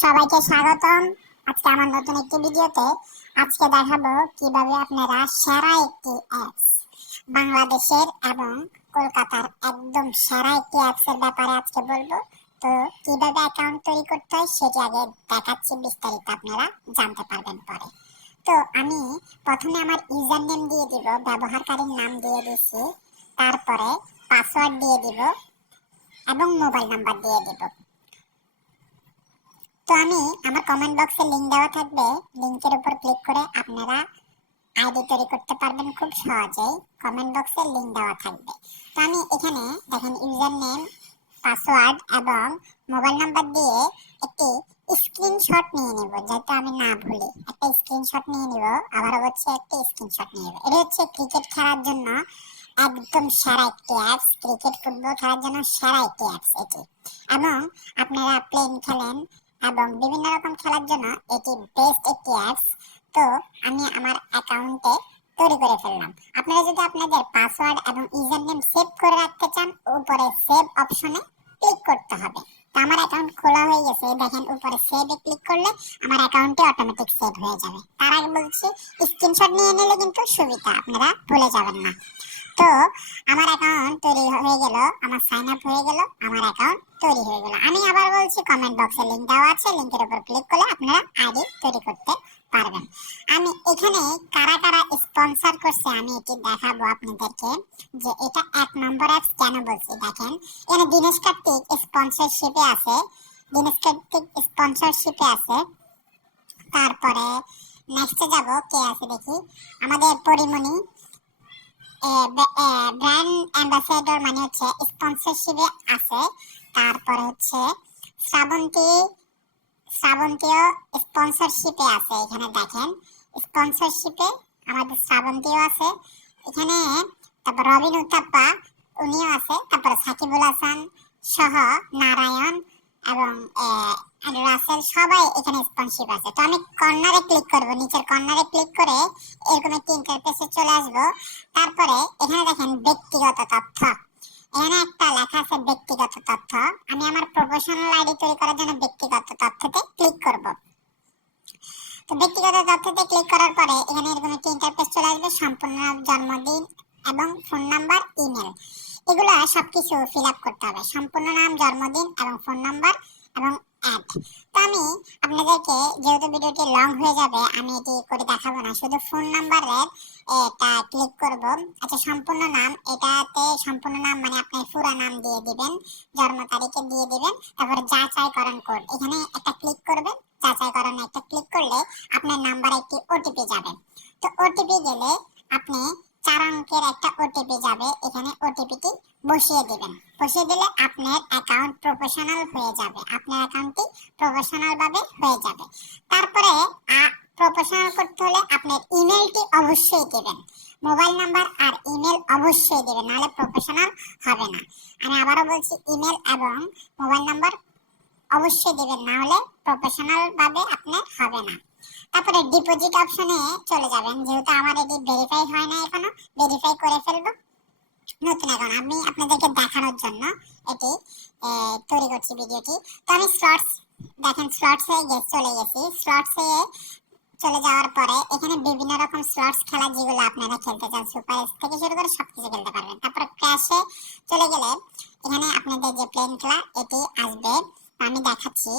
সবাইকে স্বাগতম। আজকে আমার নতুন একটি ভিডিওতে আজকে দেখাবো কীভাবে আপনারা সেরা একটি অ্যাপস বাংলাদেশের এবং কলকাতার একদম সেরা একটি অ্যাপসের ব্যাপারে আজকে বলব। তো কীভাবে অ্যাকাউন্ট তৈরি করতে হয় সেটি আগে দেখাচ্ছি, বিস্তারিত আপনারা জানতে পারবেন পরে। তো আমি প্রথমে আমার ইউজার নেম দিয়ে দিব, ব্যবহারকারীর নাম দিয়ে দিছি, তারপরে পাসওয়ার্ড দিয়ে দিব এবং মোবাইল নাম্বার দিয়ে দিব। তো আমি আমার কমেন্ট বক্সে লিংক দেওয়া থাকবে। লিংকের উপর ক্লিক করে আপনারা আইডি তৈরি করতে পারবেন খুব সহজেই। কমেন্ট বক্সে লিংক দেওয়া থাকবে। তো আমি এখানে দেখেন ইউজার নেম পাসওয়ার্ড এবং মোবাইল নাম্বার দিয়ে একটি স্ক্রিনশট নিয়ে নেব, যাতে আমি না ভুলি। একটা স্ক্রিনশট নিয়ে নিব, আবার হচ্ছে একটি স্ক্রিনশট নিয়ে নেব। এটা হচ্ছে ক্রিকেট খেলার জন্য একদম সেরা একটি অ্যাপস ক্রিকেট ফুটবল খেলার জন্য সেরা একটি অ্যাপস এটি। এবং আপনারা প্লেন খেলেন এবং বিভিন্ন রকম খেলার জন্য এটি বেস্ট একটি অ্যাপস তো আমি আমার অ্যাকাউন্টে তৈরি করে ফেললাম। আপনারা যদি আপনাদের পাসওয়ার্ড এবং ইউজার নেম সেভ করে রাখতে চান, উপরে সেভ অপশনে ক্লিক করতে হবে। তো আমার অ্যাকাউন্ট খোলা হয়ে গেছে দেখেন উপরে সেভে ক্লিক করলে আমার অ্যাকাউন্টে অটোমেটিক সেভ হয়ে যাবে। তার আগে বলছি স্ক্রিনশট নিয়ে নিলে কিন্তু সুবিধা, আপনারা ভুলে যাবেন না। তো আমার অ্যাকাউন্ট তৈরি হয়ে গেল, আমার সাইন আপ হয়ে গেল, আমার অ্যাকাউন্ট তৈরি হয়ে গেল। আমি আবার বলছি কমেন্ট বক্সে লিংক দেওয়া আছে। লিংকের উপর ক্লিক করলে আপনারা আইডি তৈরি করতে পারবেন। আমি এখানে কারা কারা স্পন্সর করছে, আমি এটি দেখাবো আপনাদেরকে যে এটা এক নম্বর অ্যাপস কেন বলছি। দেখেন, এখানে দিনেশ কার্তিক স্পন্সরশিপে আছে। দিনেশ কার্তিক স্পন্সরশিপে আছে। তারপরে নেক্সটে যাব, কে আছে দেখি? আমাদের পরিমণি ব্র্যান্ড অ্যাম্বাসেডর মানে হচ্ছে স্পন্সরশিপে আছে। তারপরে হচ্ছে শ্রাবন্তী শ্রাবন্তীও স্পন্সরশিপে আছে এখানে দেখেন। স্পন্সরশিপে আমাদের শ্রাবন্তীও আছে। এখানে তারপর রবিন উত্তাপ্পা উনিও আছে। তারপরে সাকিবুল হাসান সহ নারায়ণ এবং রাসেল সবাই এখানে স্পন্সরশিপ আছে। তো আমি কর্নারে ক্লিক করব, নিচের কর্নারে ক্লিক করে এরকম একটি ইন্টারফেসে চলে আসব। তারপরে এখানে দেখেন ব্যক্তিগত তথ্য। এখানে প্রফেশনাল আইডি তৈরি করার জন্য ব্যক্তিগত তথ্যতে ক্লিক করব। তো ব্যক্তিগত তথ্যতে ক্লিক করার পরে এখানে এরকম একটি ইন্টারফেস চলে আসবে, সম্পূর্ণ জন্মদিন এবং ফোন নাম্বার ইমেল এগুলো সবকিছু ফিল আপ করতে হবে। সম্পূর্ণ নাম, জন্মদিন এবং ফোন নাম্বার এবং অ্যাড তো আমি আপনাদেরকে যেহেতু ভিডিওটি লং হয়ে যাবে, আমি এটি করে দেখাবো না। শুধু ফোন নাম্বারের এটা ক্লিক করব। আচ্ছা সম্পূর্ণ নাম, এটাতে সম্পূর্ণ নাম মানে আপনি পুরো নাম দিয়ে দিবেন, জন্ম তারিখে দিয়ে দিবেন, তারপর যাচাইকরণ কোড এখানে একটা ক্লিক করবেন, যাচাইকরণে একটা ক্লিক করলে আপনার নাম্বারে একটি ওটিপি যাবে। তো ওটিপি গেলে আপনি চার অঙ্কের একটা ওটিপি যাবে, এখানে ওটিপিটি বসিয়ে দিবেন। বসিয়ে দিলে আপনার অ্যাকাউন্ট প্রফেশনাল হয়ে যাবে। আপনার অ্যাকাউন্টটি প্রফেশনাল ভাবে হয়ে যাবে। তারপরে প্রফেশনাল করতে হলে আপনার ইমেলটি অবশ্যই দেবেন। মোবাইল নাম্বার আর ইমেল অবশ্যই দেবেন, নাহলে প্রফেশনাল হবে না। আমি আবারও বলছি ইমেল এবং মোবাইল নাম্বার অবশ্যই দেবেন না হলে প্রফেশনাল ভাবে আপনার হবে না। তারপরে ডিপোজিট অপশনে চলে যাবেন। যেহেতু আমার এটি ভেরিফাই হয় না এখনও ভেরিফাই করে ফেলব। নতুন এখন আমি আপনাদেরকে দেখানোর জন্য এটি তৈরি করছি ভিডিওটি। তো আমি স্লটস দেখেন স্লটসে গেছে, চলে গেছি। স্লটসে চলে যাওয়ার পরে এখানে বিভিন্ন রকম স্লটস খেলা যেগুলো আপনারা খেলতে চান সুপার থেকে শুরু করে সবকিছু খেলতে পারবেন। তারপর ক্র্যাশে চলে গেলে এখানে আপনাদের যে প্লেন খেলা, এটি আসবে। আমি দেখাচ্ছি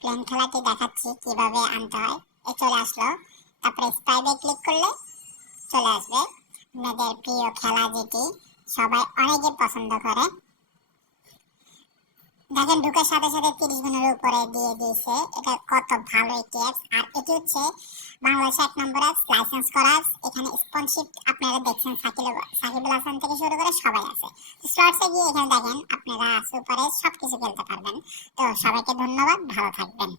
প্লেন খেলাটি দেখাচ্ছি কীভাবে আনতে হয়। এ চলে আসলো। তারপরে স্পাইডে ক্লিক করলে চলে আসবে। আপনাদের প্রিয় খেলা যেটি সবাই অনেকে পছন্দ করে। দেখেন, ঢুকার সাথে সাথে তিরিশ গুণের উপরে দিয়ে দিয়েছে। এটা কত ভালো একটি অ্যাপস আর এটি হচ্ছে বাংলাদেশে এক নম্বর অ্যাপস, লাইসেন্স করা এখানে স্পন্সরশিপ আপনারা দেখছেন সাকিব সাকিবুল হাসান থেকে শুরু করে সবাই আছে। স্লটসে গিয়ে এখানে দেখেন, আপনারা সুপারে সবকিছু খেলতে পারবেন। তো সবাইকে ধন্যবাদ, ভালো থাকবেন।